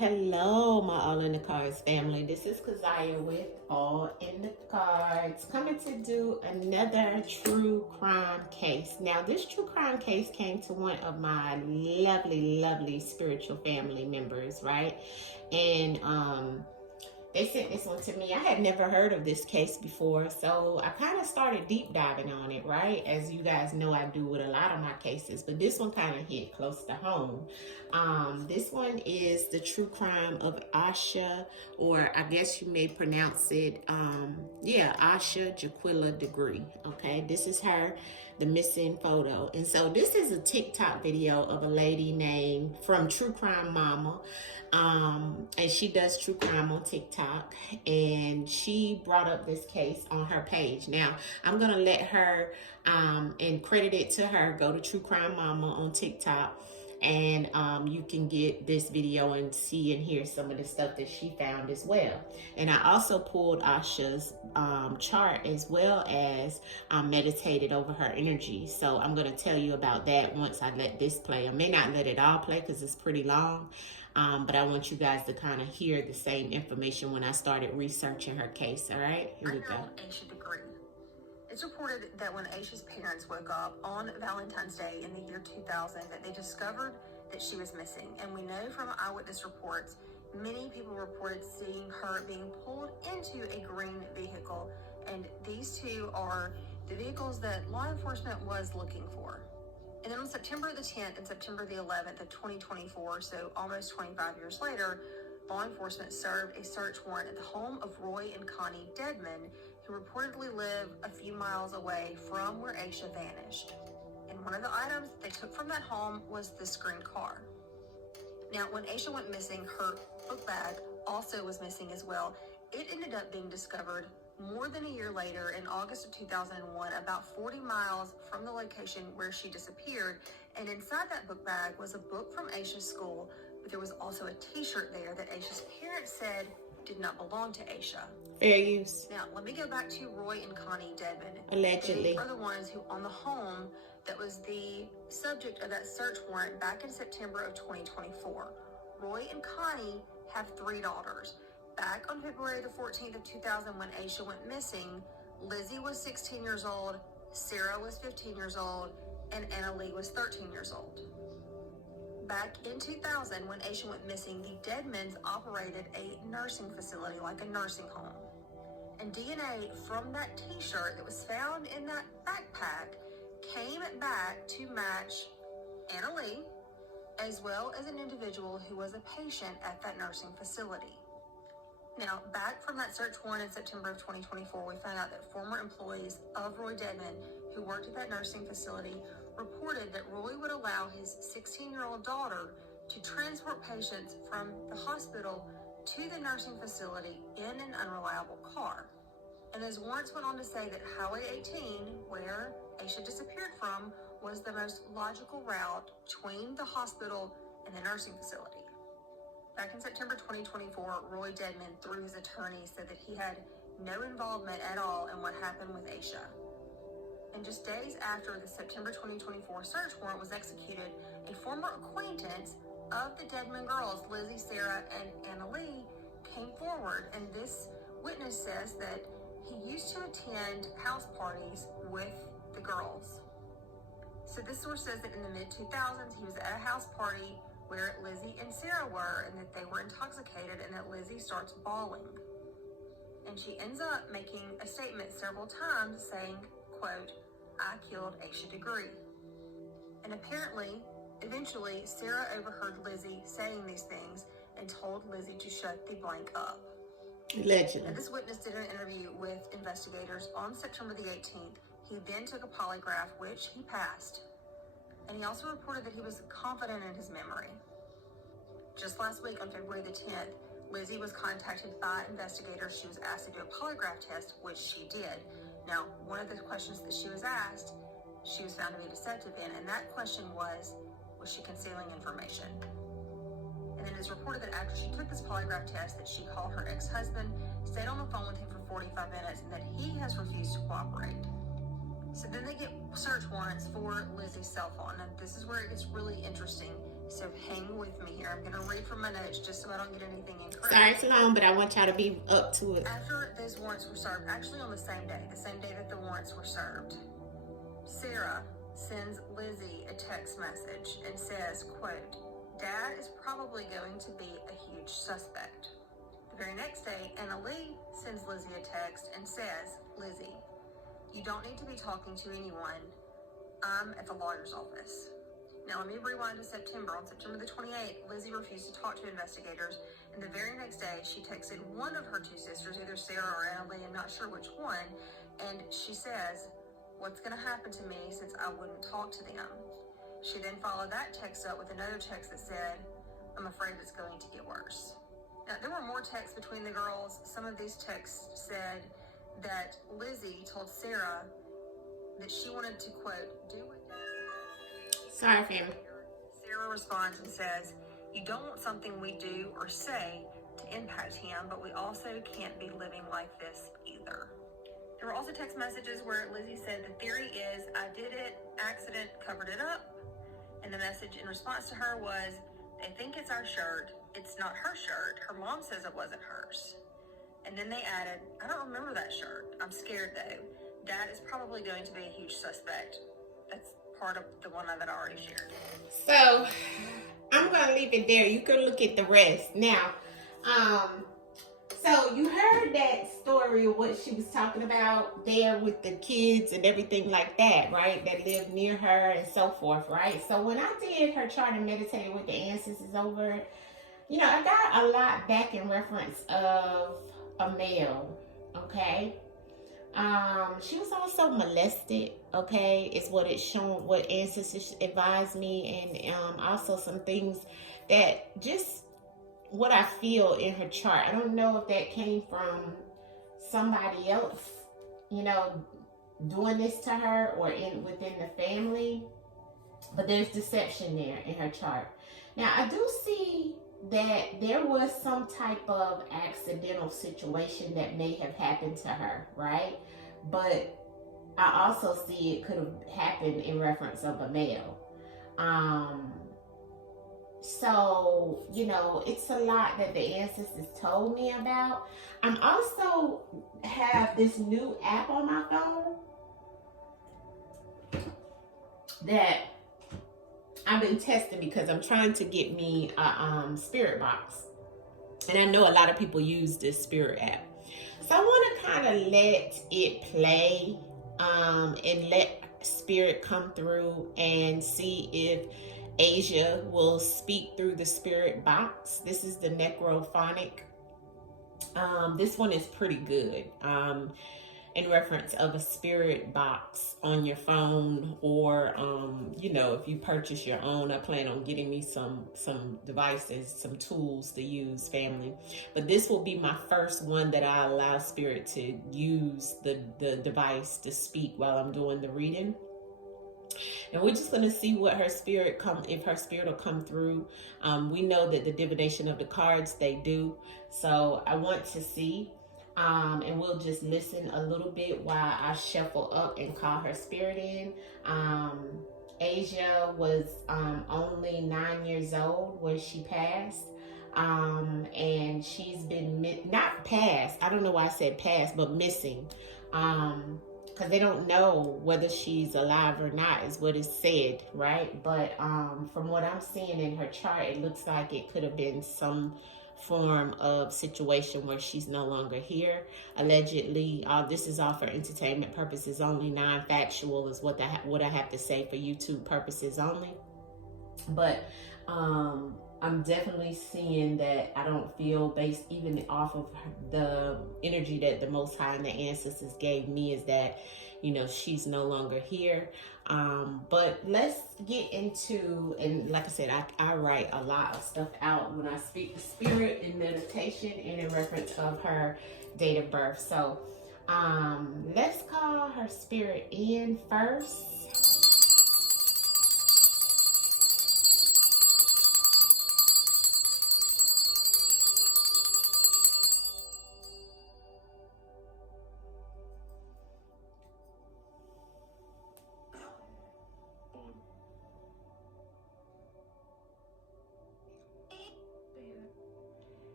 Hello, my All in the Cards family. This is Kazaya with All in the Cards, coming to do another true crime case. Now, this true crime case came to one of my lovely spiritual family members, right? And they sent this one to me. I had never heard of this case before, so I kind of started deep diving on it, right? As you guys know, I do with a lot of my cases, but this one kind of hit close to home. This one is the true crime of Asha, or I guess you may pronounce it, Asha Jaquilla Degree. Okay, this is her, the missing photo. And so this is a TikTok video of a lady named from True Crime Mama. And she does true crime on TikTok, and she brought up this case on her page. Now, I'm gonna let her and credit it to her. Go to True Crime Mama on TikTok, and you can get this video and see and hear some of the stuff that she found as well. And I also pulled Asha's chart, as well as meditated over her energy. So I'm going to tell you about that once I let this play. I may not let it all play because it's pretty long, but I want you guys to kind of hear the same information when I started researching her case. All right, here we go. Asha Degree. It's reported that when Asha's parents woke up on Valentine's Day in the year 2000, that they discovered that she was missing. And we know from eyewitness reports, many people reported seeing her being pulled into a green vehicle. And these two are the vehicles that law enforcement was looking for. And then on September the 10th and September the 11th of 2024, so almost 25 years later, law enforcement served a search warrant at the home of Roy and Connie Dedman, who reportedly live a few miles away from where Asha vanished. And one of the items they took from that home was this green car. Now, when Asha went missing, her book bag also was missing as well. It ended up being discovered more than a year later in August of 2001, about 40 miles from the location where she disappeared. And inside that book bag was a book from Asha's school, but there was also a t-shirt there that Asha's parents said did not belong to Asha. Fair use. Now, let me go back to Roy and Connie Dedman. Allegedly. They are the ones who own the home that was the subject of that search warrant back in September of 2024. Roy and Connie have 3 daughters. Back on February the 14th of 2000, when Asha went missing, Lizzie was 16 years old, Sarah was 15 years old, and Anna Lee was 13 years old. Back in 2000, when Asha went missing, the Dedmans operated a nursing facility, like a nursing home. And DNA from that t-shirt that was found in that backpack came back to match Anna Lee, as well as an individual who was a patient at that nursing facility. Now, back from that search warrant in September of 2024, we found out that former employees of Roy Dedman who worked at that nursing facility reported that Roy would allow his 16-year-old daughter to transport patients from the hospital to the nursing facility in an unreliable car. And those warrants went on to say that Highway 18, where Asha disappeared from, was the most logical route between the hospital and the nursing facility. Back in September 2024, Roy Dedman, through his attorney, said that he had no involvement at all in what happened with Asha. And just days after the September 2024 search warrant was executed, a former acquaintance of the Dedman girls, Lizzie, Sarah, and Anna Lee, came forward. And this witness says that he used to attend house parties with the girls. So this source says that in the mid-2000s, he was at a house party where Lizzie and Sarah were, and that they were intoxicated, and that Lizzie starts bawling. And she ends up making a statement several times saying, quote, "I killed Asha Degree." And apparently, eventually, Sarah overheard Lizzie saying these things and told Lizzie to shut the blank up. Allegedly. And this witness did an interview with investigators on September the 18th. He then took a polygraph, which he passed. And he also reported that he was confident in his memory. Just last week, on February the 10th, Lizzie was contacted by investigators. She was asked to do a polygraph test, which she did. Now, one of the questions that she was asked, she was found to be deceptive in, and that question was she concealing information? And then it's reported that after she took this polygraph test, that she called her ex-husband, stayed on the phone with him for 45 minutes, and that he has refused to cooperate. So then they get search warrants for Lizzie's cell phone. Now, this is where it gets really interesting. So hang with me here. I'm going to read from my notes just so I don't get anything incorrect. Sorry it's long, but I want y'all to be up to it. After those warrants were served, actually on the same day that the warrants were served, Sarah sends Lizzie a text message and says, quote, "Dad is probably going to be a huge suspect." The very next day, Anna Lee sends Lizzie a text and says, "Lizzie, you don't need to be talking to anyone. I'm at the lawyer's office." Now, let me rewind to September. On September the 28th, Lizzie refused to talk to investigators, and the very next day, she texted one of her two sisters, either Sarah or Anna Lee, I'm not sure which one, and she says, "What's going to happen to me since I wouldn't talk to them?" She then followed that text up with another text that said, "I'm afraid it's going to get worse." Now, there were more texts between the girls. Some of these texts said that Lizzie told Sarah that she wanted to, quote, "do what Dad." Sorry, family. Sarah responds and says, "You don't want something we do or say to impact him, but we also can't be living like this either." There were also text messages where Lizzie said, "The theory is I did it, accident, covered it up." And the message in response to her was, "They think it's our shirt. It's not her shirt. Her mom says it wasn't hers." And then they added, "I don't remember that shirt. I'm scared though. Dad is probably going to be a huge suspect." That's part of the one that I already shared. So I'm gonna leave it there. You can look at the rest. Now, so you heard that story of what she was talking about there with the kids and everything like that, right? That lived near her and so forth, right? So when I did her chart and meditated with the ancestors over it, I got a lot back in reference of a male, okay? She was also molested, okay, is what it's shown, what ancestors advised me, and also some things that just what I feel in her chart. I don't know if that came from somebody else, doing this to her or within the family, but there's deception there in her chart. Now, I do see that there was some type of accidental situation that may have happened to her, right? But I also see it could have happened in reference of a male. So, it's a lot that the ancestors told me about. I'm also have this new app on my phone that I've been testing because I'm trying to get me a spirit box. And I know a lot of people use this spirit app. So I want to kind of let it play and let spirit come through and see if Asia will speak through the spirit box. This is the necrophonic. This one is pretty good. In reference of a spirit box on your phone, or if you purchase your own. I plan on getting me some devices, some tools to use, family. But this will be my first one that I allow spirit to use the device to speak while I'm doing the reading. And we're just going to see what if her spirit will come through. We know that the divination of the cards, they do. So I want to see. And we'll just listen a little bit while I shuffle up and call her spirit in. Asia was only 9 years old when she passed. And she's been, not passed, I don't know why I said passed, but missing. Because they don't know whether she's alive or not is what is said, right? But from what I'm seeing in her chart, it looks like it could have been some form of situation where she's no longer here, allegedly. This is all for entertainment purposes only. Non-factual is what I have to say for YouTube purposes only. But I'm definitely seeing that I don't feel, based even off of the energy that the Most High and the ancestors gave me, is that she's no longer here. But let's get into, and like I said, I write a lot of stuff out when I speak the spirit in meditation and in reference of her date of birth. So let's call her spirit in first.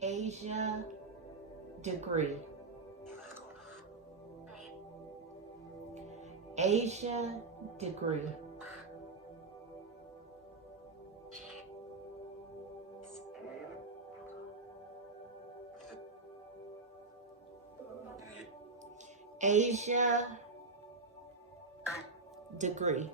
Asia degree. Asia degree. Asia degree.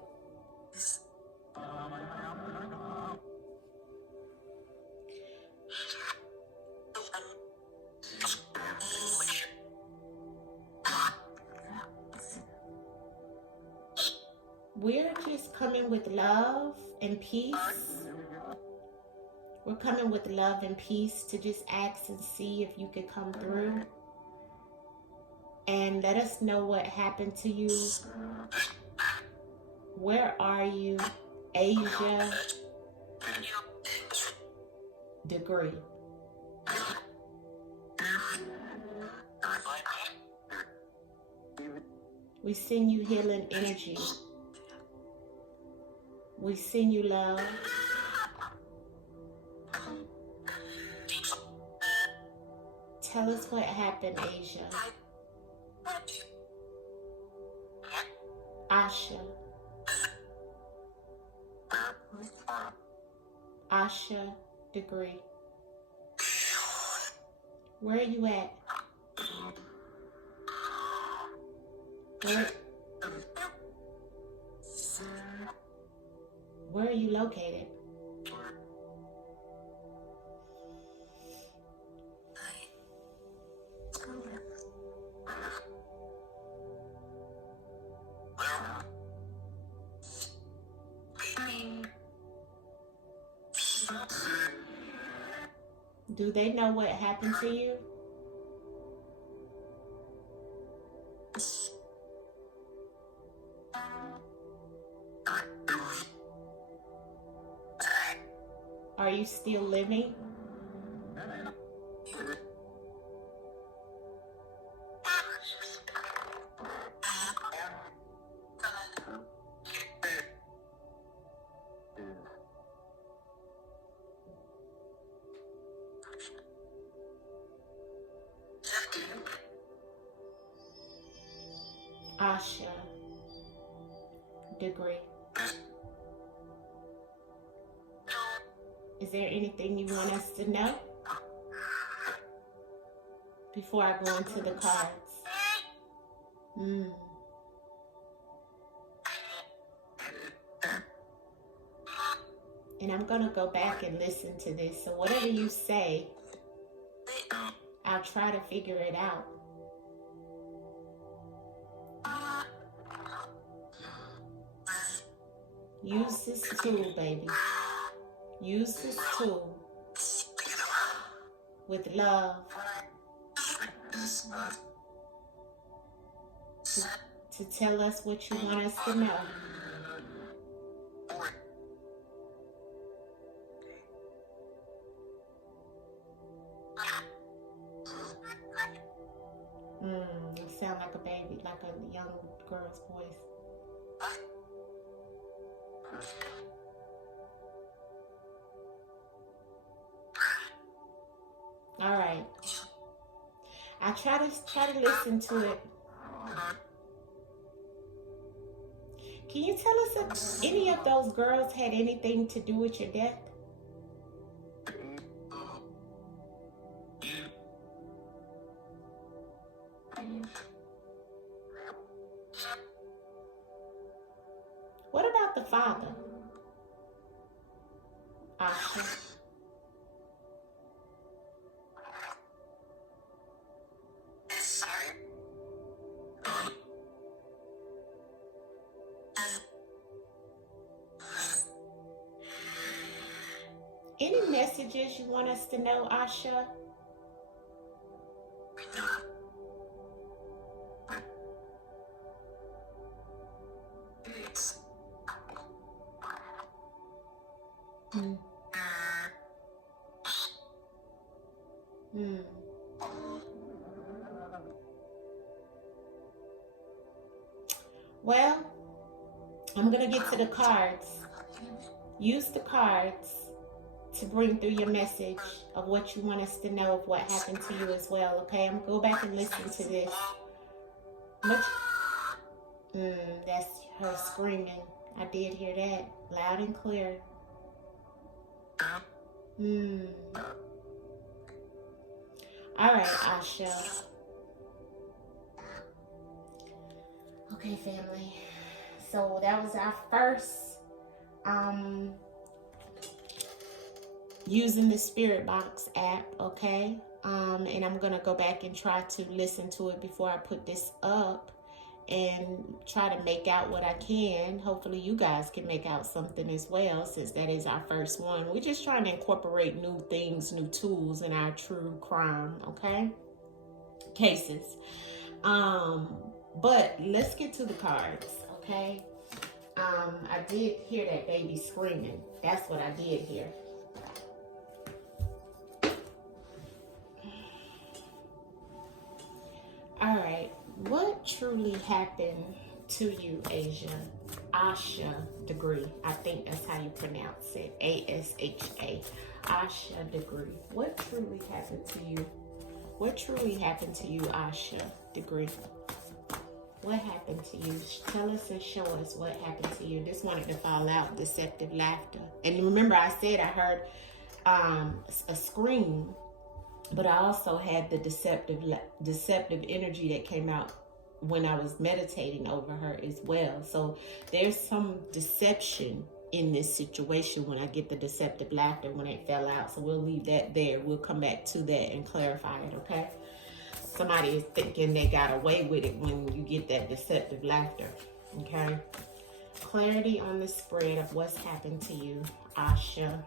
We're just coming with love and peace. We're coming with love and peace to just ask and see if you could come through. And let us know what happened to you. Where are you? Asia degree. We send you healing energy. We send you love. Tell us what happened, Asia. Asha. Asha degree. Where are you at? Where are you located? Do they know what happened to you? Are you still living? Asha degree. Is there anything you want us to know before I go into the cards? And I'm going to go back and listen to this. So whatever you say, I'll try to figure it out. Use this tool, baby. Use this tool with love to tell us what you want us to know. You sound like a baby, like a young girl's voice. All right. I try to listen to it. Can you tell us if any of those girls had anything to do with your death? What about the father? Asha. Any messages you want us to know, Asha? Well, I'm going to get to the cards. Use the cards to bring through your message of what you want us to know of what happened to you as well, okay? I'm going to go back and listen to this. That's her screaming. I did hear that loud and clear. All right, Asha. Okay, family. So that was our first using the Spirit Box app, okay? And I'm gonna go back and try to listen to it before I put this up and try to make out what I can. Hopefully you guys can make out something as well, since that is our first one. We're just trying to incorporate new things, new tools in our true crime, okay, cases. But let's get to the cards, okay? I did hear that baby screaming. That's what I did hear. All right, what truly happened to you, Asha Degree? I think that's how you pronounce it. A-S-H-A. Asha Degree. What truly happened to you? What truly happened to you, Asha Degree? What happened to you? Tell us and show us what happened to you. This wanted to fall out, deceptive laughter. And remember I said I heard a scream, but I also had the deceptive energy that came out when I was meditating over her as well. So there's some deception in this situation when I get the deceptive laughter when it fell out. So we'll leave that there. We'll come back to that and clarify it, okay? Somebody is thinking they got away with it when you get that deceptive laughter, okay? Clarity on the spread of what's happened to you, Asha.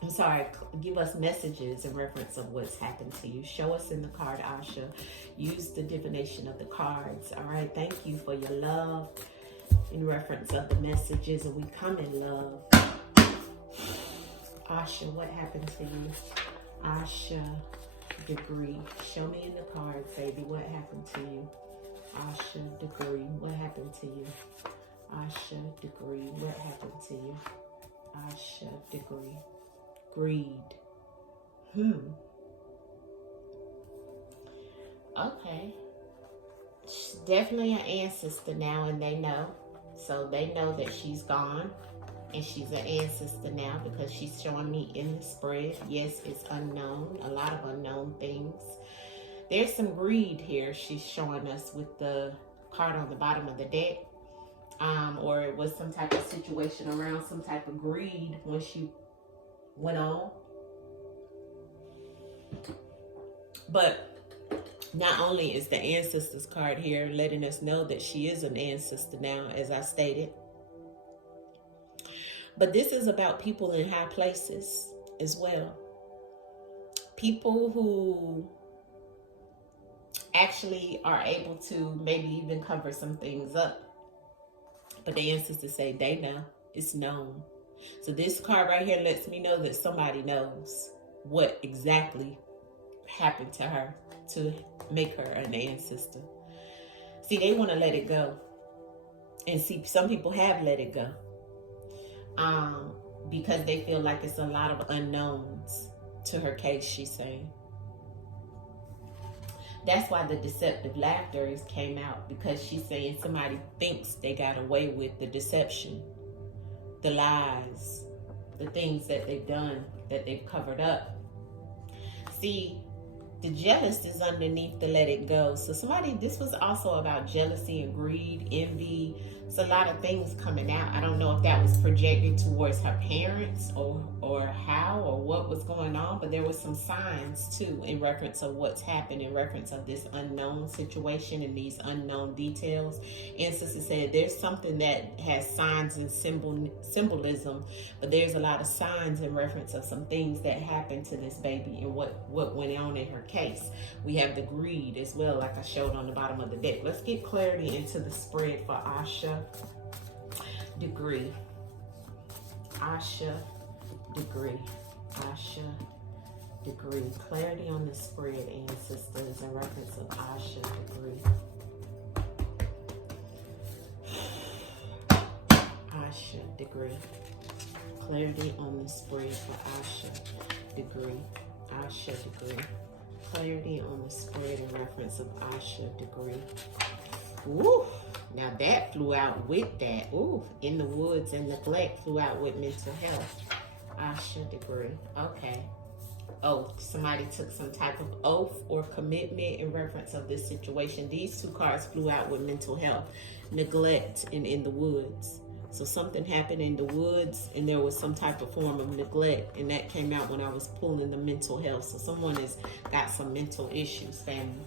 I'm sorry, give us messages in reference of what's happened to you. Show us in the card, Asha. Use the divination of the cards, all right? Thank you for your love in reference of the messages, and we come in love. Asha, what happened to you? Asha Degree. Show me in the cards, baby, what happened to you? Asha Degree, what happened to you? Asha Degree, what happened to you? Asha Degree. Greed. Okay. She's definitely an ancestor now, and they know. So they know that she's gone, and she's an ancestor now because she's showing me in the spread. Yes, it's unknown. A lot of unknown things. There's some greed here she's showing us with the card on the bottom of the deck. Or it was some type of situation around some type of greed when she went on. But not only is the ancestors card here letting us know that she is an ancestor now, as I stated, but this is about people in high places as well. People who actually are able to maybe even cover some things up. But the ancestors say they know. It's known. So this card right here lets me know that somebody knows what exactly happened to her to make her an ancestor. See, they want to let it go. And see, some people have let it go. Because they feel like it's a lot of unknowns to her case, she's saying. That's why the deceptive laughter came out, because she's saying somebody thinks they got away with the deception, the lies, the things that they've done, that they've covered up. See, the jealous is underneath the let it go. So somebody, this was also about jealousy and greed, envy. It's a lot of things coming out. I don't know if that was projected towards her parents or how or what was going on, but there was some signs too in reference of what's happened, in reference of this unknown situation and these unknown details. Ancestors said there's something that has signs and symbolism, but there's a lot of signs in reference of some things that happened to this baby and what went on in her case. We have the greed as well, like I showed on the bottom of the deck. Let's get clarity into the spread for Asha Degree. Asha Degree. Asha Degree. Clarity on the spread, ancestors, in reference of Asha Degree. Asha Degree. clarity on the spread for Asha degree. Asha degree. Clarity on the spread in reference of Asha degree. Woo! Now that flew out with that. Ooh, in the woods and neglect flew out with mental health. Asha degree. Okay. Oath. Somebody took some type of oath or commitment in reference of this situation. These two cards flew out with mental health, neglect, and in the woods. So something happened in the woods and there was some type of form of neglect, and that came out when I was pulling the mental health. So someone has got some mental issues, family.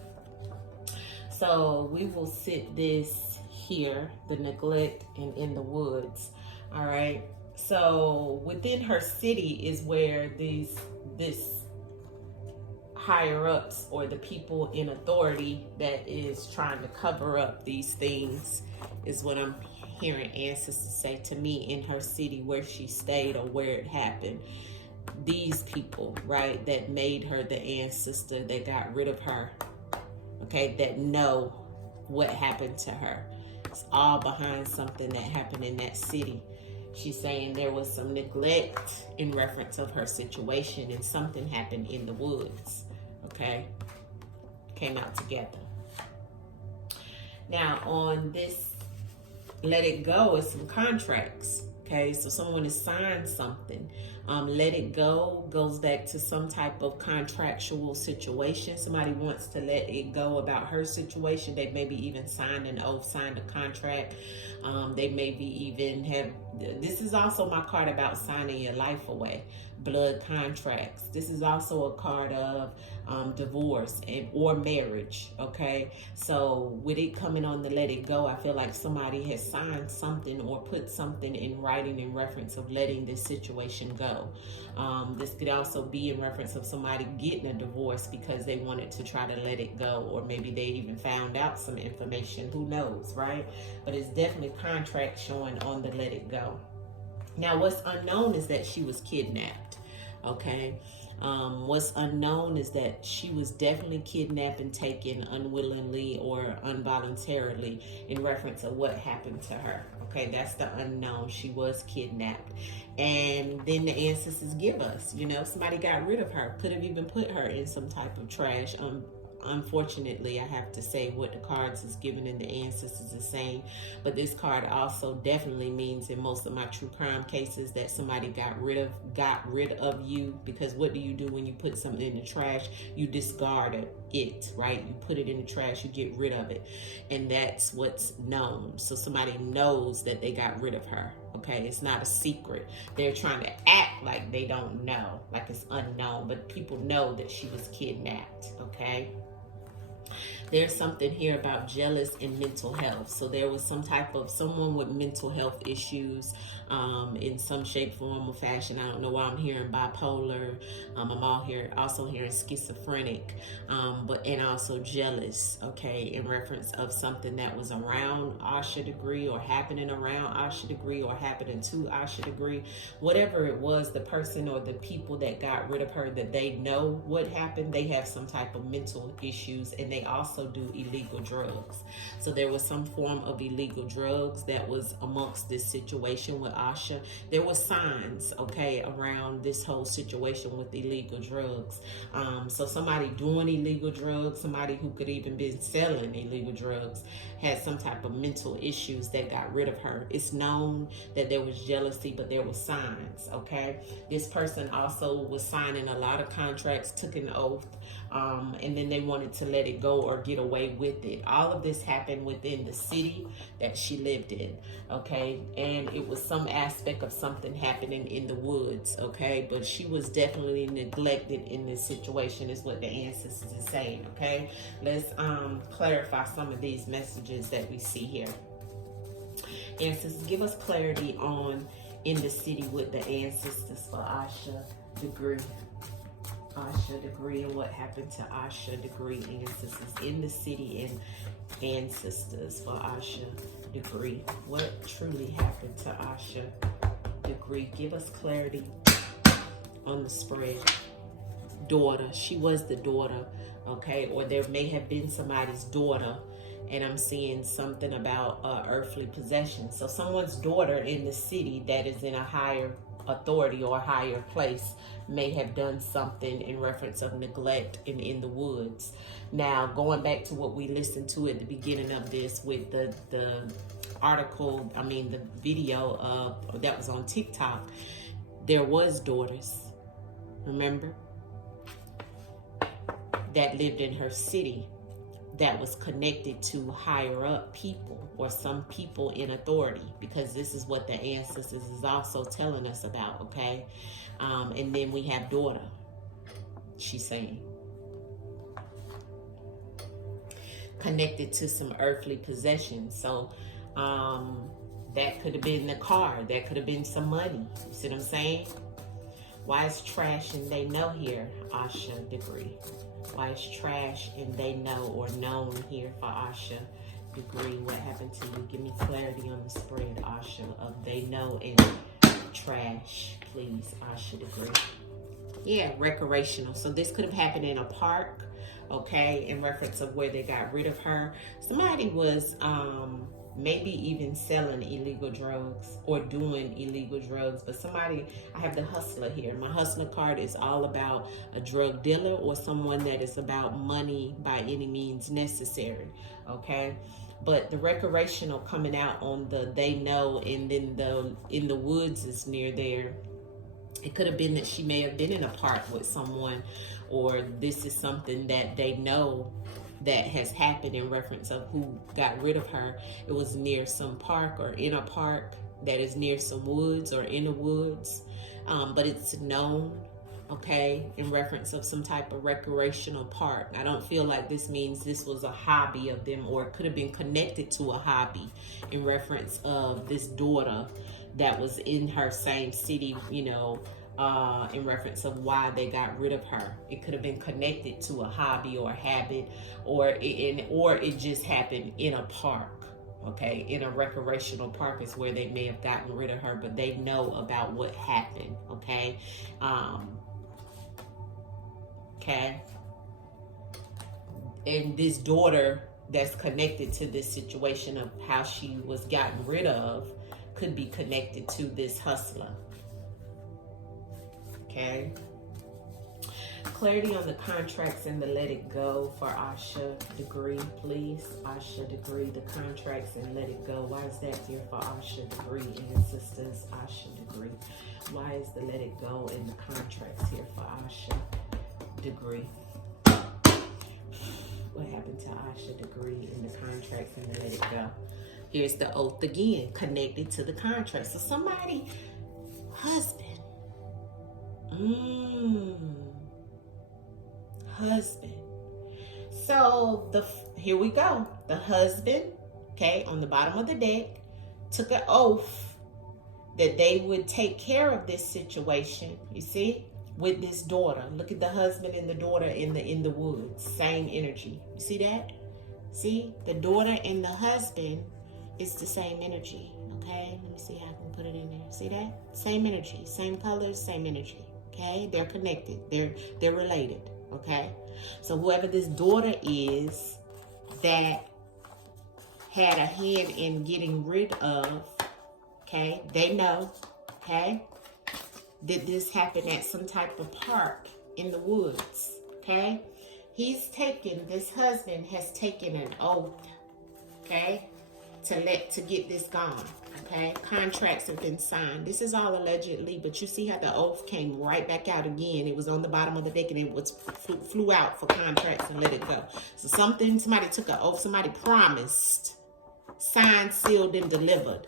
So we will sit this here, the neglect and in the woods. All right. So within her city is where this higher ups or the people in authority that is trying to cover up these things is what I'm hearing ancestors say to me, in her city where she stayed or where it happened. These people, right, that made her the ancestor, that got rid of her, okay, that know what happened to her. It's all behind something that happened in that city. She's saying there was some neglect in reference of her situation and something happened in the woods, okay? Came out together. Now on this let it go is some contracts, okay? So someone has signed something. Let it go goes back to some type of contractual situation. Somebody wants to let it go about her situation. They maybe even signed an oath, signed a contract. They maybe even have, this is also my card about signing your life away, blood contracts. This is also a card of divorce and or marriage, okay? So with it coming on the let it go, I feel like somebody has signed something or put something in writing in reference of letting this situation go. This could also be in reference of somebody getting a divorce because they wanted to try to let it go, or maybe they even found out some information, who knows, right? But it's definitely contract showing on the let it go. Now what's unknown is that she was kidnapped, okay? What's unknown is that she was definitely kidnapped and taken unwillingly or involuntarily in reference of what happened to her. Okay, that's the unknown. She was kidnapped. And then the ancestors give us, you know, somebody got rid of her. Could have even put her in some type of trash. Unfortunately, I have to say what the cards is giving and the ancestors is saying. But this card also definitely means in most of my true crime cases that somebody got rid of you, because what do you do when you put something in the trash? You discard it, right? You put it in the trash, you get rid of it. And that's what's known. So somebody knows that they got rid of her. Okay, it's not a secret. They're trying to act like they don't know, like it's unknown, but people know that she was kidnapped, okay? There's something here about jealous and mental health. So there was some type of someone with mental health issues in some shape, form, or fashion. I don't know why I'm hearing bipolar. I'm also hearing schizophrenic, and also jealous, okay, in reference of something that was around Asha degree or happening around Asha degree or happening to Asha degree. Whatever it was, the person or the people that got rid of her, that they know what happened, they have some type of mental issues, and they also do illegal drugs. So there was some form of illegal drugs that was amongst this situation with Asha. There were signs, okay, around this whole situation with illegal drugs. So somebody doing illegal drugs, somebody who could even been selling illegal drugs, had some type of mental issues that got rid of her. It's known that there was jealousy, but there were signs, okay? This person also was signing a lot of contracts, took an oath, and then they wanted to let it go or get away with it. All of this happened within the city that she lived in, okay? And it was some aspect of something happening in the woods, okay? But she was definitely neglected in this situation is what the ancestors are saying, okay? Let's clarify some of these messages that we see here. Ancestors, give us clarity on in the city with the ancestors for Asha degree. Asha degree and what happened to Asha degree ancestors in the city, and ancestors for Asha degree. What truly happened to Asha degree? Give us clarity on the spread. Daughter, she was the daughter, okay? Or there may have been somebody's daughter, and I'm seeing something about earthly possession. So someone's daughter in the city that is in a higher authority or higher place may have done something in reference of neglect in the woods. Now, going back to what we listened to at the beginning of this with the article, the video of that was on TikTok, there was daughters, remember, that lived in her city that was connected to higher up people or some people in authority, because this is what the ancestors is also telling us about, okay? And then we have daughter, she's saying, connected to some earthly possessions. So that could have been the car, that could have been some money. You see what I'm saying? Why is trash and they know here, Asha degree? Why is trash and they know or known here for Asha degree? What happened to you? Give me clarity on the spread, Asha, of they know and trash, please, Asha degree. Yeah, recreational. So this could have happened in a park, okay, in reference of where they got rid of her. Somebody was maybe even selling illegal drugs or doing illegal drugs, but somebody, I have the hustler here. My hustler card is all about a drug dealer or someone that is about money by any means necessary, okay? But the recreational coming out on the they know, and then the in the woods is near there. It could have been that she may have been in a park with someone, or this is something that they know that has happened in reference of who got rid of her. It was near some park or in a park that is near some woods or in the woods, but it's known, okay, in reference of some type of recreational park. I don't feel like this means this was a hobby of them, or it could have been connected to a hobby in reference of this daughter that was in her same city, you know, in reference of why they got rid of her. It could have been connected to a hobby or a habit, or it just happened in a park, okay? In a recreational park is where they may have gotten rid of her, but they know about what happened, okay? Okay? And this daughter that's connected to this situation of how she was gotten rid of could be connected to this hustler. Okay. Clarity on the contracts and the let it go for Asha degree, please. Asha degree, the contracts and let it go. Why is that here for Asha degree and sisters? Asha degree. Why is the let it go and the contracts here for Asha degree? What happened to Asha degree in the contracts and the let it go? Here's the oath again, connected to the contract. So somebody, husband. Husband. So here we go. The husband, okay, on the bottom of the deck, took an oath that they would take care of this situation, you see, with this daughter. Look at the husband and the daughter in the woods. Same energy. You see that? See? The daughter and the husband is the same energy, okay? Let me see how I can put it in there. See that? Same energy, same colors, same energy, okay? They're connected. They're related, okay? So whoever this daughter is that had a hand in getting rid of, okay, they know, okay, that this happened at some type of park in the woods, okay? This husband has taken an oath, okay, to get this gone, okay? Contracts have been signed. This is all allegedly, but you see how the oath came right back out again. It was on the bottom of the deck and it was flew out for contracts and let it go. So somebody took an oath, somebody promised, signed, sealed, and delivered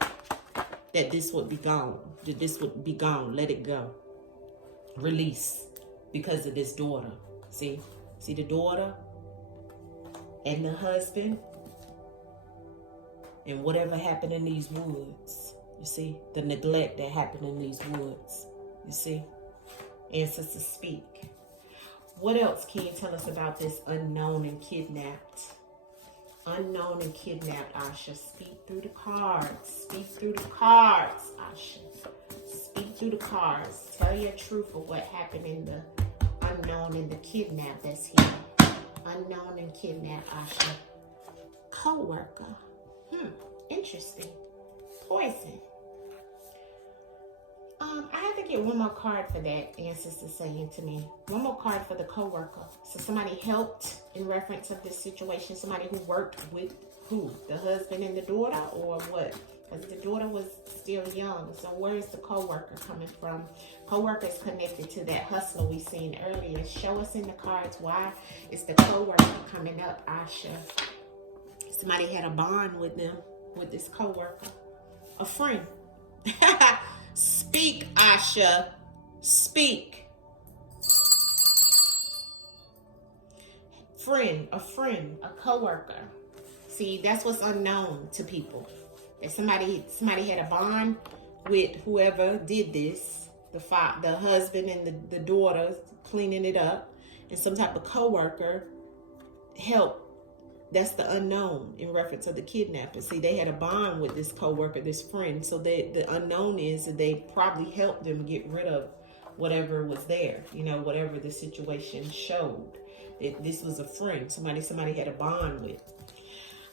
that this would be gone, let it go. Release because of this daughter. See the daughter and the husband and whatever happened in these woods. You see the neglect that happened in these woods. You see, ancestors speak. What else can you tell us about this unknown and kidnapped? Unknown and kidnapped, Asha. Speak through the cards. Speak through the cards, Asha. Speak through the cards. Tell your truth of what happened in the unknown and the kidnapped that's here. Unknown and kidnapped, Asha. Co-worker. Interesting. Poison. I have to get one more card for that, ancestor saying to me. One more card for the co-worker. So somebody helped in reference of this situation. Somebody who worked with who? The husband and the daughter, or what? Because the daughter was still young. So where is the co-worker coming from? Co-worker is connected to that hustler we seen earlier. Show us in the cards why is the co-worker coming up, Asha. Somebody had a bond with them, with this co-worker. A friend. Speak, Asha. Speak. Friend, a co-worker. See, that's what's unknown to people. That somebody had a bond with whoever did this, the husband and the daughter cleaning it up, and some type of co-worker helped. That's the unknown in reference to the kidnapping. See, they had a bond with this co-worker, this friend. So the unknown is that they probably helped them get rid of whatever was there, you know, whatever the situation showed. That this was a friend, somebody had a bond with.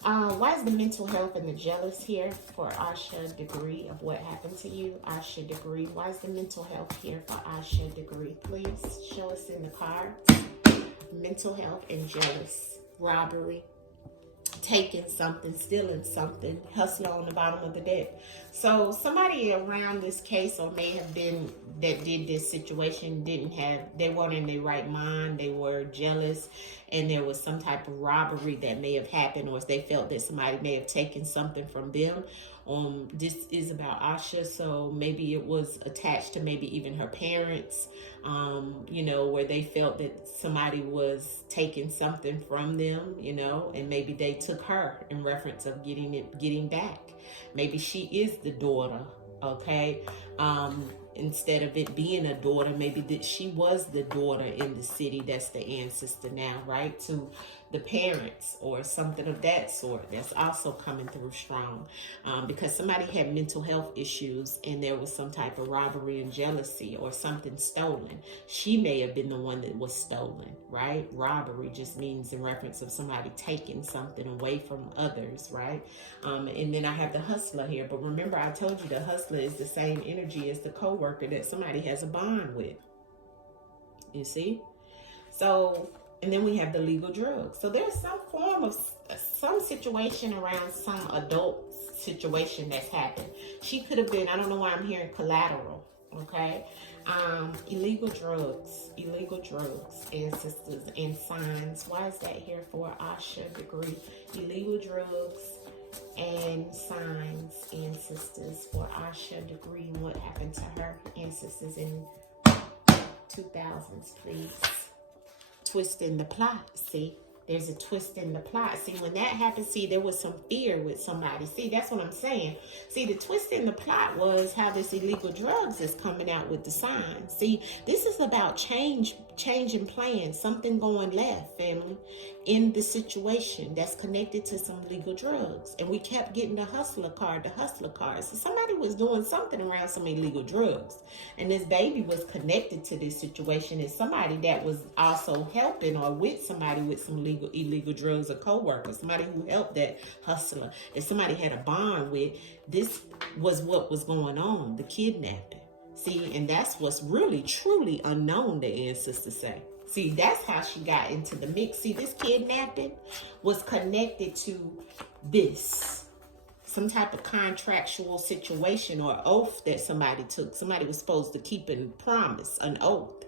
Why is the mental health and the jealous here for Asha degree of what happened to you? Asha degree. Why is the mental health here for Asha degree? Please show us in the cards. Mental health and jealous. Robbery. Taking something, stealing something, hustler on the bottom of the deck. So somebody around this case, or may have been that did this situation, they weren't in their right mind, they were jealous, and there was some type of robbery that may have happened, or they felt that somebody may have taken something from them. This is about Asha, so maybe it was attached to maybe even her parents, you know, where they felt that somebody was taking something from them, you know, and maybe they took her in reference of getting back. Maybe she is the daughter, okay? Instead of it being a daughter, maybe that she was the daughter in the city. That's the ancestor now, right? To the parents or something of that sort. That's also coming through strong, because somebody had mental health issues and there was some type of robbery and jealousy or something stolen. She may have been the one that was stolen, right? Robbery just means in reference of somebody taking something away from others, right? And then I have the hustler here, but remember I told you the hustler is the same energy as the co-worker that somebody has a bond with. You see? So, and then we have the legal drugs. So there's some form of some situation around some adult situation that's happened. She could have been, I don't know why I'm hearing collateral, okay? Illegal drugs, ancestors and signs. Why is that here for Asha degree? Illegal drugs and signs, ancestors for Asha degree. And what happened to her ancestors in 2000s, please? Twist in the plot. See, there's a twist in the plot. See, when that happened, see, there was some fear with somebody. See, that's what I'm saying. See, the twist in the plot was how this illegal drugs is coming out with the signs. See, this is about changing plans, something going left, family, in the situation that's connected to some legal drugs. And we kept getting the hustler card. So somebody was doing something around some illegal drugs. And this baby was connected to this situation as somebody that was also helping or with somebody with some illegal drugs, a co-worker, somebody who helped that hustler. If somebody had a bond with, this was what was going on, the kidnapping. See, and that's what's really, truly unknown, the ancestors say. See, that's how she got into the mix. See, this kidnapping was connected to this. Some type of contractual situation or oath that somebody took. Somebody was supposed to keep a promise, an oath,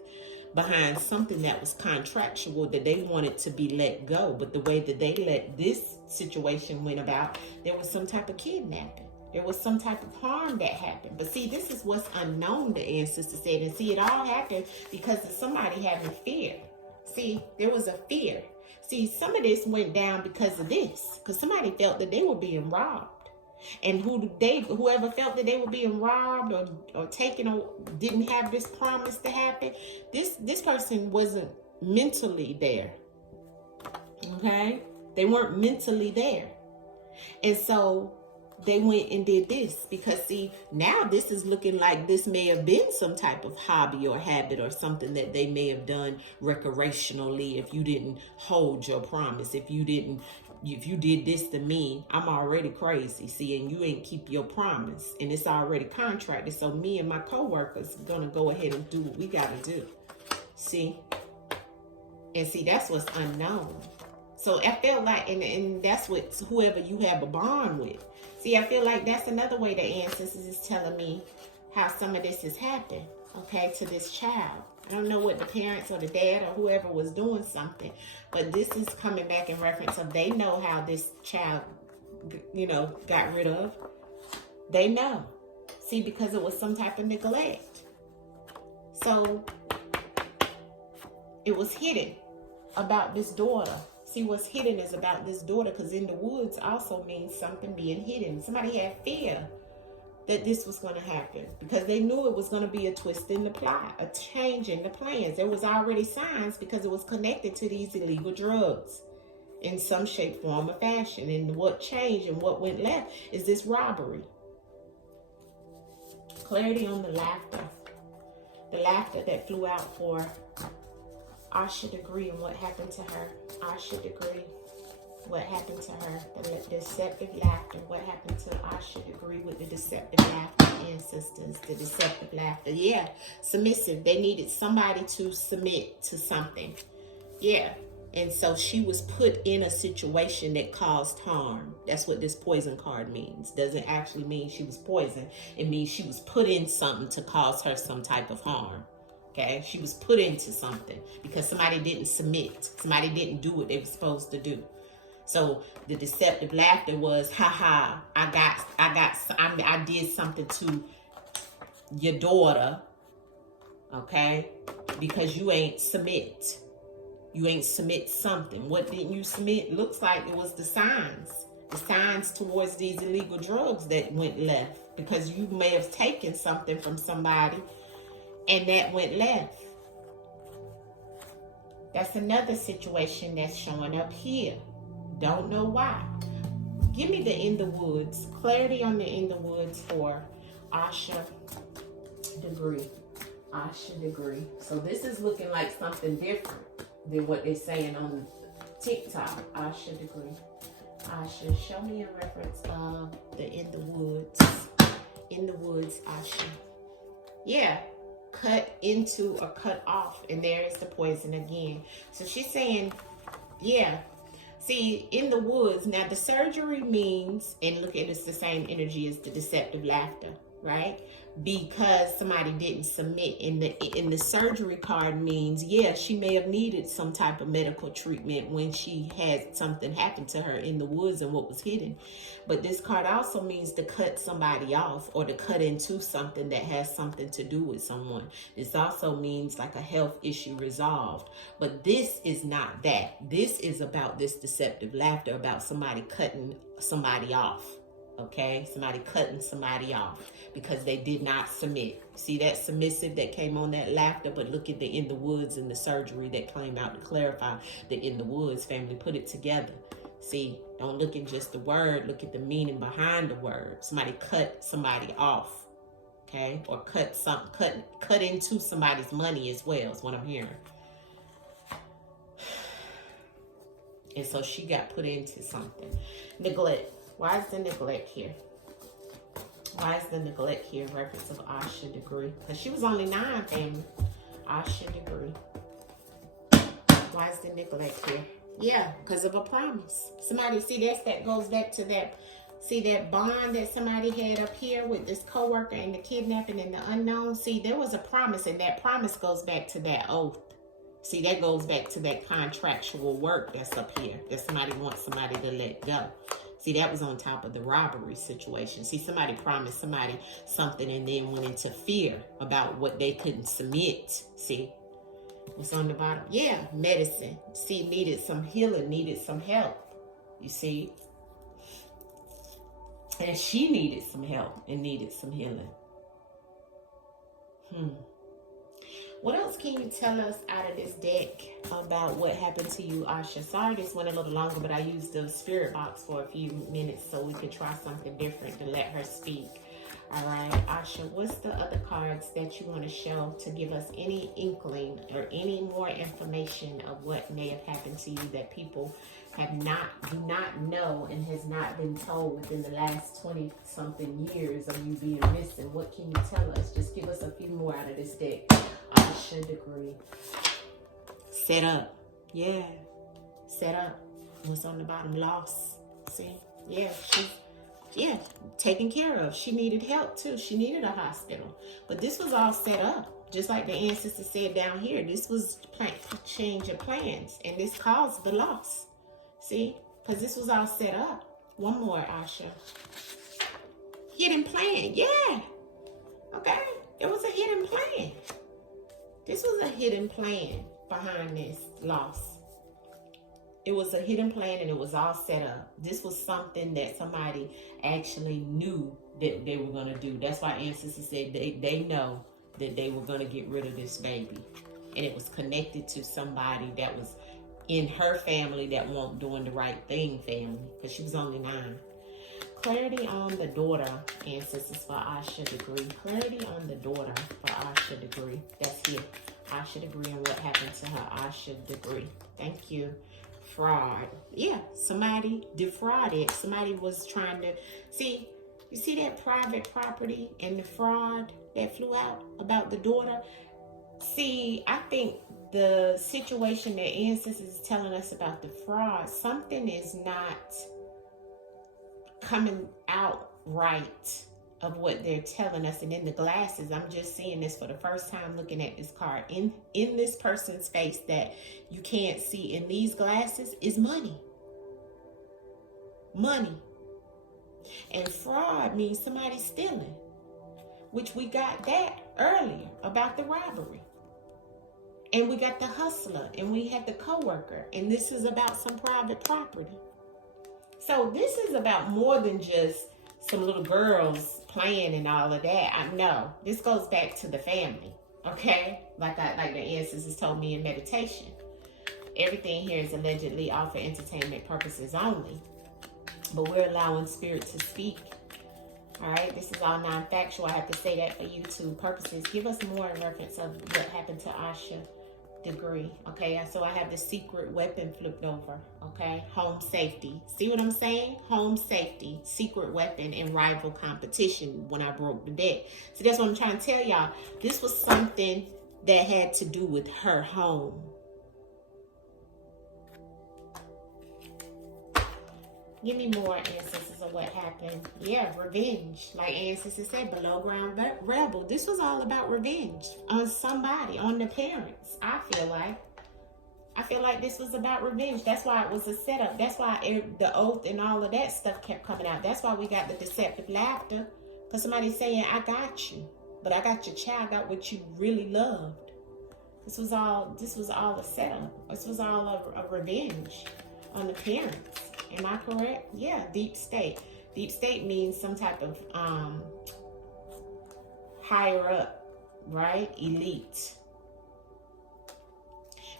behind something that was contractual that they wanted to be let go. But the way that they let this situation went about, there was some type of kidnapping. There was some type of harm that happened. But see, this is what's unknown, the ancestor said. And see, it all happened because of somebody having fear. See, there was a fear. See, some of this went down because of this. Because somebody felt that they were being robbed. And whoever felt that they were being robbed or taken or didn't have this promise to happen, this person wasn't mentally there. Okay? They weren't mentally there. And so they went and did this because, see, now this is looking like this may have been some type of hobby or habit or something that they may have done recreationally if you didn't hold your promise, if you didn't if you did this to me, I'm already crazy. See, and you ain't keep your promise, and it's already contracted. So me and my co-workers gonna go ahead and do what we gotta do. See, and see, that's what's unknown. So I feel like, and that's what whoever you have a bond with. See, I feel like that's another way the ancestors is telling me how some of this has happened, okay, to this child. I don't know what the parents or the dad or whoever was doing something, but this is coming back in reference of they know how this child, you know, got rid of. They know. See, because it was some type of neglect. So it was hidden about this daughter. See, what's hidden is about this daughter, because in the woods also means something being hidden. Somebody had fear that this was going to happen because they knew it was going to be a twist in the plot, a change in the plans. There was already signs because it was connected to these illegal drugs in some shape, form, or fashion. And what changed and what went left is this robbery. Clarity on the laughter that flew out for Asha Degree and what happened to her. Asha Degree, what happened to her. The deceptive laughter. What happened to Asha Degree with the deceptive laughter ancestors? The deceptive laughter. Yeah, submissive. They needed somebody to submit to something. Yeah. And so she was put in a situation that caused harm. That's what this poison card means. Doesn't actually mean she was poisoned. It means she was put in something to cause her some type of harm. Okay, she was put into something because somebody didn't submit. Somebody didn't do what they were supposed to do. So the deceptive laughter was, haha, I did something to your daughter, okay, because you ain't submit. You ain't submit something. What didn't you submit? Looks like it was the signs towards these illegal drugs that went left because you may have taken something from somebody and that went left. That's another situation that's showing up here. Don't know why. Give me the in the woods. Clarity on the in the woods for Asha Degree. Asha Degree. So this is looking like something different than what they're saying on TikTok. Asha Degree. Asha, show me a reference of the in the woods. In the woods, Asha. Yeah. Cut into or cut off, and there is the poison again. So she's saying, yeah, see, in the woods. Now the surgery means, and look at it's the same energy as the deceptive laughter, right? Because somebody didn't submit. In the surgery card means, yeah, she may have needed some type of medical treatment when she had something happen to her in the woods and what was hidden. But this card also means to cut somebody off or to cut into something that has something to do with someone. This also means like a health issue resolved. But this is not that. This is about this deceptive laughter, about somebody cutting somebody off. Okay, somebody cutting somebody off because they did not submit. See that submissive that came on that laughter, but look at the in the woods and the surgery that came out to clarify the in the woods. Family, put it together. See, don't look at just the word, look at the meaning behind the word. Somebody cut somebody off, okay, or cut into somebody's money as well is what I'm hearing. And so she got put into something. Neglect. Why is the neglect here? Why is the neglect here in reference of Asha Degree? Because she was only 9, family. Asha Degree. Why is the neglect here? Yeah, because of a promise. Somebody, see, that goes back to that. See that bond that somebody had up here with this coworker and the kidnapping and the unknown? See, there was a promise, and that promise goes back to that oath. See, that goes back to that contractual work that's up here. That somebody wants somebody to let go. See, that was on top of the robbery situation. See, somebody promised somebody something and then went into fear about what they couldn't submit. See, what's on the bottom? Yeah, medicine. See, needed some healing, needed some help. You see? And she needed some help and needed some healing. What else can you tell us out of this deck about what happened to you, Asha? Sorry this went a little longer, but I used the spirit box for a few minutes so we could try something different to let her speak. All right, Asha, what's the other cards that you want to show to give us any inkling or any more information of what may have happened to you that people do not know and has not been told within the last 20 something years of you being missing? What can you tell us? Just give us a few more out of this deck. Asha degree. Set up. Yeah. Set up. What's on the bottom? Loss. See? Yeah, taken care of. She needed help too. She needed a hospital. But this was all set up. Just like the ancestor said down here. This was change of plans. And this caused the loss. See? Because this was all set up. One more, Asha. Hidden plan. Yeah. Okay. It was a hidden plan. This was a hidden plan behind this loss. It was a hidden plan and it was all set up. This was something that somebody actually knew that they were going to do. That's why ancestors said they know that they were going to get rid of this baby. And it was connected to somebody that was in her family that weren't doing the right thing family. Because she was only 9. Clarity on the daughter, ancestors, for Asha degree. Clarity on the daughter for Asha degree. That's here. Asha degree and what happened to her. Asha degree. Thank you. Fraud. Yeah, somebody defrauded. Somebody was trying to see. You see that private property and the fraud that flew out about the daughter? See, I think the situation that ancestors is telling us about the fraud, something is not coming out right of what they're telling us. And in the glasses, I'm just seeing this for the first time looking at this card. In this person's face that you can't see in these glasses is money. Money. And fraud means somebody stealing, which we got that earlier about the robbery. And we got the hustler and we had the coworker. And this is about some private property. So this is about more than just some little girls playing and all of that. I know this goes back to the family, okay? Like the ancestors told me in meditation. Everything here is allegedly all for entertainment purposes only, but we're allowing spirit to speak. All right, this is all non-factual. I have to say that for YouTube purposes. Give us more in reference of what happened to Asha degree. Okay, so I have the secret weapon flipped over. Okay, home safety. See what I'm saying? Home safety, secret weapon, and rival competition when I broke the deck. So that's what I'm trying to tell y'all. This was something that had to do with her home. Give me more ancestors of what happened. Yeah, revenge. Like ancestors said, below ground rebel. This was all about revenge on somebody, on the parents. I feel like this was about revenge. That's why it was a setup. That's why the oath and all of that stuff kept coming out. That's why we got the deceptive laughter. Because somebody's saying, I got you. But I got your child. I got what you really loved. This was all a setup. This was all a revenge on the parents. Am I correct? Yeah, deep state. Deep state means some type of higher up, right? Elite.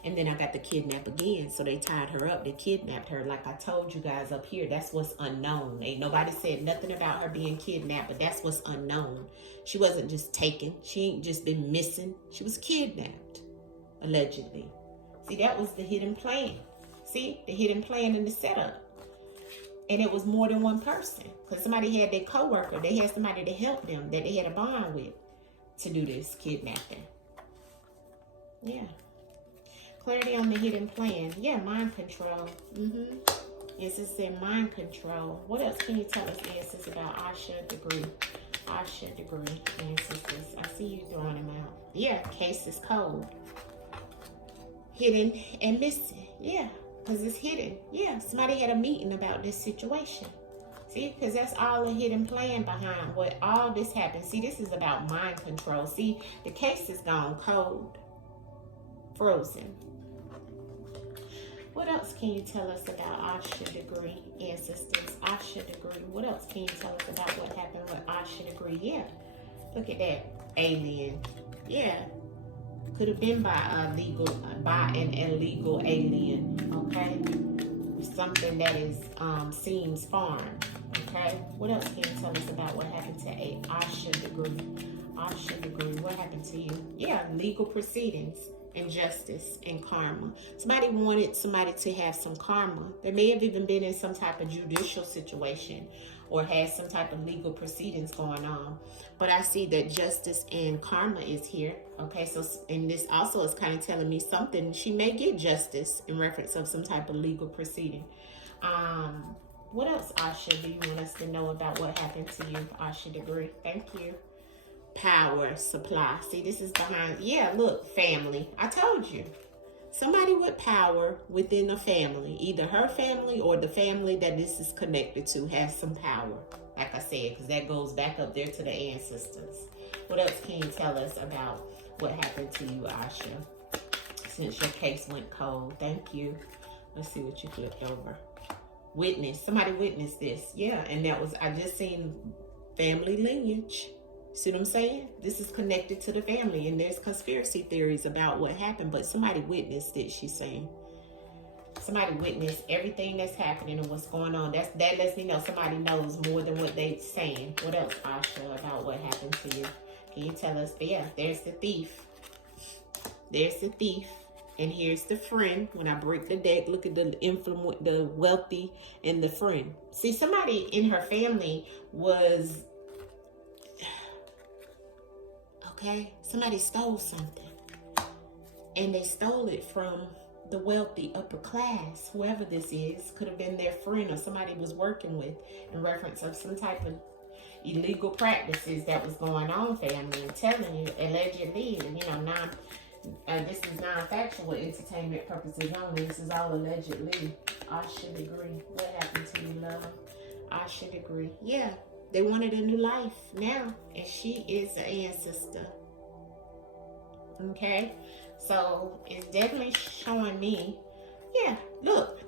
And then I got the kidnap again. So they tied her up. They kidnapped her. Like I told you guys up here, that's what's unknown. Ain't nobody said nothing about her being kidnapped, but that's what's unknown. She wasn't just taken. She ain't just been missing. She was kidnapped, allegedly. See, that was the hidden plan. See, the hidden plan in the setup. And it was more than one person. Because somebody had their coworker. They had somebody to help them that they had a bond with to do this kidnapping. Yeah. Clarity on the hidden plan. Yeah, mind control. Yes, it said mind control. What else can you tell us, ancestors, about Asha degree? Asha degree, ancestors. I see you throwing them out. Yeah, case is cold. Hidden and missing. Yeah. Because it's hidden. Yeah, somebody had a meeting about this situation. See, because that's all a hidden plan behind what all this happened. See, this is about mind control. See, the case is gone cold. Frozen. What else can you tell us about Asha degree, ancestors? Asha degree. What else can you tell us about what happened with Asha degree? Yeah, look at that. Alien. Yeah. Could have been by an illegal alien, okay? Something that is seems foreign, Okay, what else can you tell us about what happened to Asha degree? Asha degree, what happened to you? Yeah, legal proceedings, injustice, and karma. Somebody wanted somebody to have some karma. They may have even been in some type of judicial situation or had some type of legal proceedings going on. But I see that justice and karma is here. Okay, so, and this also is kind of telling me something. She may get justice in reference of some type of legal proceeding. What else, Asha, do you want us to know about what happened to you, Asha degree? Thank you. Power, supply. See, this is behind. Yeah, look, family. I told you. Somebody with power within a family, either her family or the family that this is connected to, has some power. Like I said, because that goes back up there to the ancestors. What else can you tell us about what happened to you, Asha? Since your case went cold. Thank you. Let's see what you flipped over. Witness. Somebody witnessed this. Yeah, and that was, I just seen family lineage. See what I'm saying? This is connected to the family, and there's conspiracy theories about what happened, but somebody witnessed it, she's saying. Somebody witnessed everything that's happening and what's going on. That lets me know somebody knows more than what they're saying. What else, Asha, about what happened to you? Can you tell us? Yeah, there's the thief. There's the thief. And here's the friend. When I break the deck, look at the influence, the wealthy, and the friend. See, somebody in her family was... Okay, somebody stole something, and they stole it from the wealthy upper class. Whoever this is, could have been their friend or somebody was working with in reference of some type of illegal practices that was going on, family. I'm telling you, allegedly, this is non-factual entertainment purposes only. This is all allegedly. Asha degree. What happened to you, love? Asha degree. Yeah. They wanted a new life now, and she is an ancestor. Okay, so it's definitely showing me, yeah, look.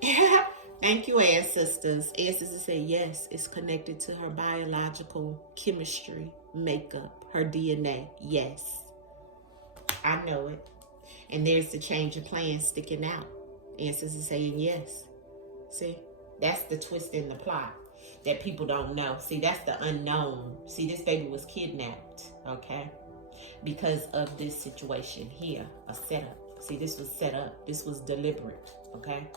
Thank you, ancestors. Ancestors say yes, it's connected to her biological chemistry, makeup, her DNA. Yes, I know it. And there's the change of plans sticking out. Ancestors saying yes. See, that's the twist in the plot that people don't know. See, that's the unknown. See, this baby was kidnapped, okay? Because of this situation here, a setup. See, this was set up. This was deliberate, okay?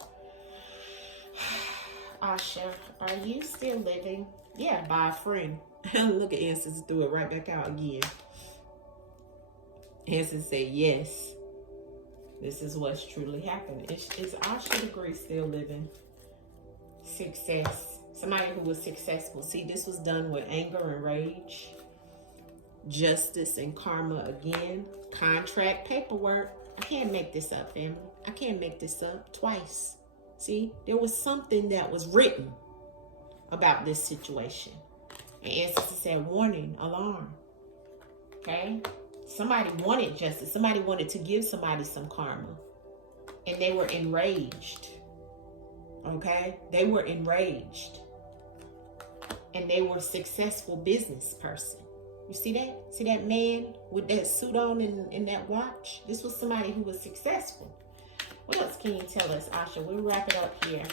Asha, are you still living? Yeah, by a friend. Look at Ancestors threw it right back out again. Ancestors say yes. This is what's truly happened. Is Asha degree still living? Success. Somebody who was successful. See, this was done with anger and rage. Justice and karma again. Contract paperwork. I can't make this up, family. I can't make this up twice. See, there was something that was written about this situation. And Ancestors said, warning, alarm. Okay? Somebody wanted justice. Somebody wanted to give somebody some karma. And they were enraged. Okay? They were enraged. And they were a successful business person. You see that? See that man with that suit on and that watch? This was somebody who was successful. What else can you tell us, Asha? We'll wrap it up here.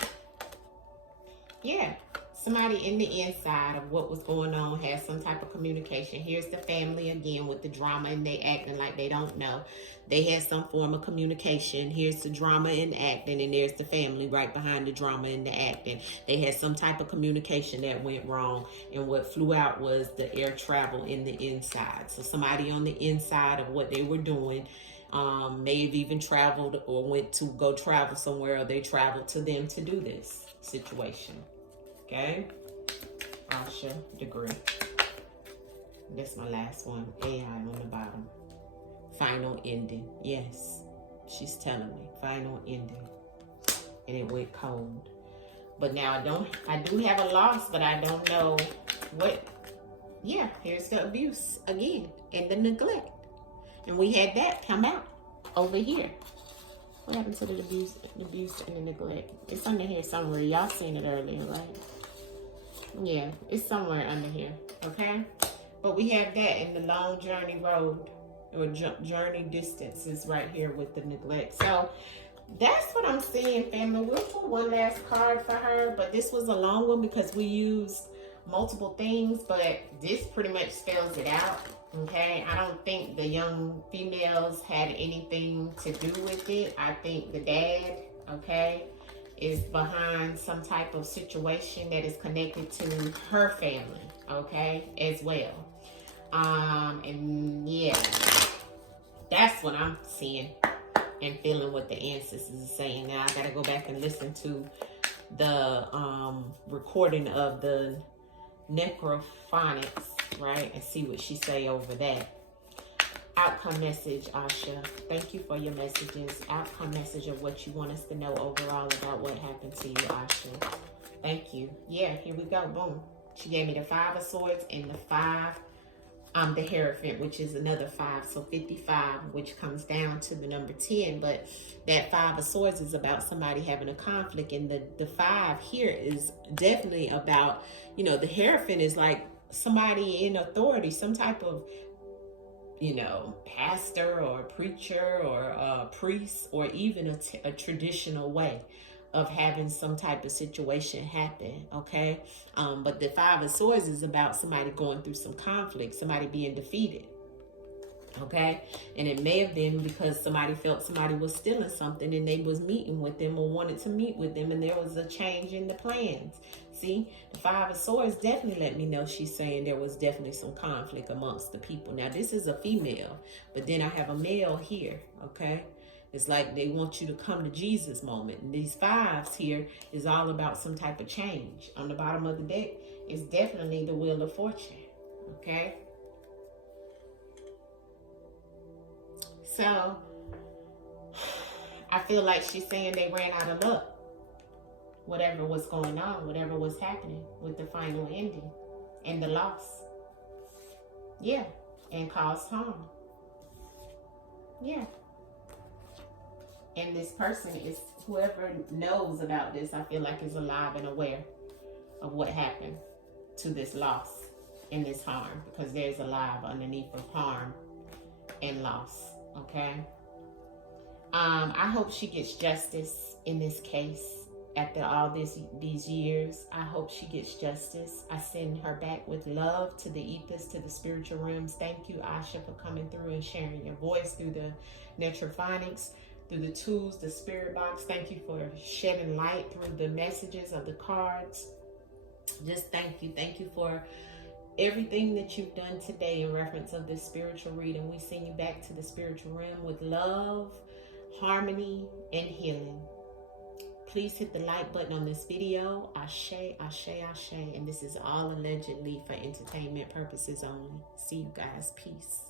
Yeah. Somebody in the inside of what was going on has some type of communication. Here's the family again with the drama and they acting like they don't know. They had some form of communication. Here's the drama and acting, and there's the family right behind the drama and the acting. They had some type of communication that went wrong, and what flew out was the air travel in the inside. So somebody on the inside of what they were doing may have even traveled or went to go travel somewhere, or they traveled to them to do this situation. Okay, Asha degree. That's my last one. AI on the bottom. Final ending. Yes, she's telling me final ending, and it went cold. But now I do have a loss, but I don't know what. Yeah, here's the abuse again and the neglect, and we had that come out over here. What happened to the abuse and the neglect? It's under here somewhere. Y'all seen it earlier, right? Yeah, it's somewhere under here, okay? But we have that in the long journey road, or journey distance is right here with the neglect. So that's what I'm seeing, family. We'll pull one last card for her, but this was a long one because we used multiple things, but this pretty much spells it out. Okay, I don't think the young females had anything to do with it. I think the dad, okay, is behind some type of situation that is connected to her family, okay, as well. And yeah, that's what I'm seeing and feeling what the ancestors are saying. Now I gotta go back and listen to the recording of the necrophonics, right, and see what she say over that. Outcome message, Asha. Thank you for your messages. Outcome message of what you want us to know overall about what happened to you, Asha. Thank you. Yeah, here we go. Boom. She gave me the 5 of Swords and the 5, the Hierophant, which is another 5, so 55, which comes down to the number 10. But that 5 of Swords is about somebody having a conflict, and the 5 here is definitely about, you know, the Hierophant is like somebody in authority, some type of, you know, pastor or preacher or a priest, or even a traditional way of having some type of situation happen, okay? But the 5 of Swords is about somebody going through some conflict, somebody being defeated, okay? And it may have been because somebody felt somebody was stealing something and they was meeting with them or wanted to meet with them, and there was a change in the plans. See, the 5 of Swords definitely let me know she's saying there was definitely some conflict amongst the people. Now, this is a female, but then I have a male here, okay? It's like they want you to come to Jesus moment. And these 5s here is all about some type of change. On the bottom of the deck is definitely the Wheel of Fortune, okay? So, I feel like she's saying they ran out of luck. Whatever was going on, whatever was happening with the final ending and the loss. Yeah, and caused harm. Yeah. And this person is, whoever knows about this, I feel like is alive and aware of what happened to this loss and this harm, because there's alive underneath of harm and loss, okay? I hope she gets justice in this case. After all these years, I hope she gets justice. I send her back with love to the ethers, to the spiritual realms. Thank you, Asha, for coming through and sharing your voice through the necrophonics, through the tools, the spirit box. Thank you for shedding light through the messages of the cards. Just thank you. Thank you for everything that you've done today in reference of this spiritual reading. We send you back to the spiritual realm with love, harmony, and healing. Please hit the like button on this video. Ashe, ashe, ashe. And this is all allegedly for entertainment purposes only. See you guys. Peace.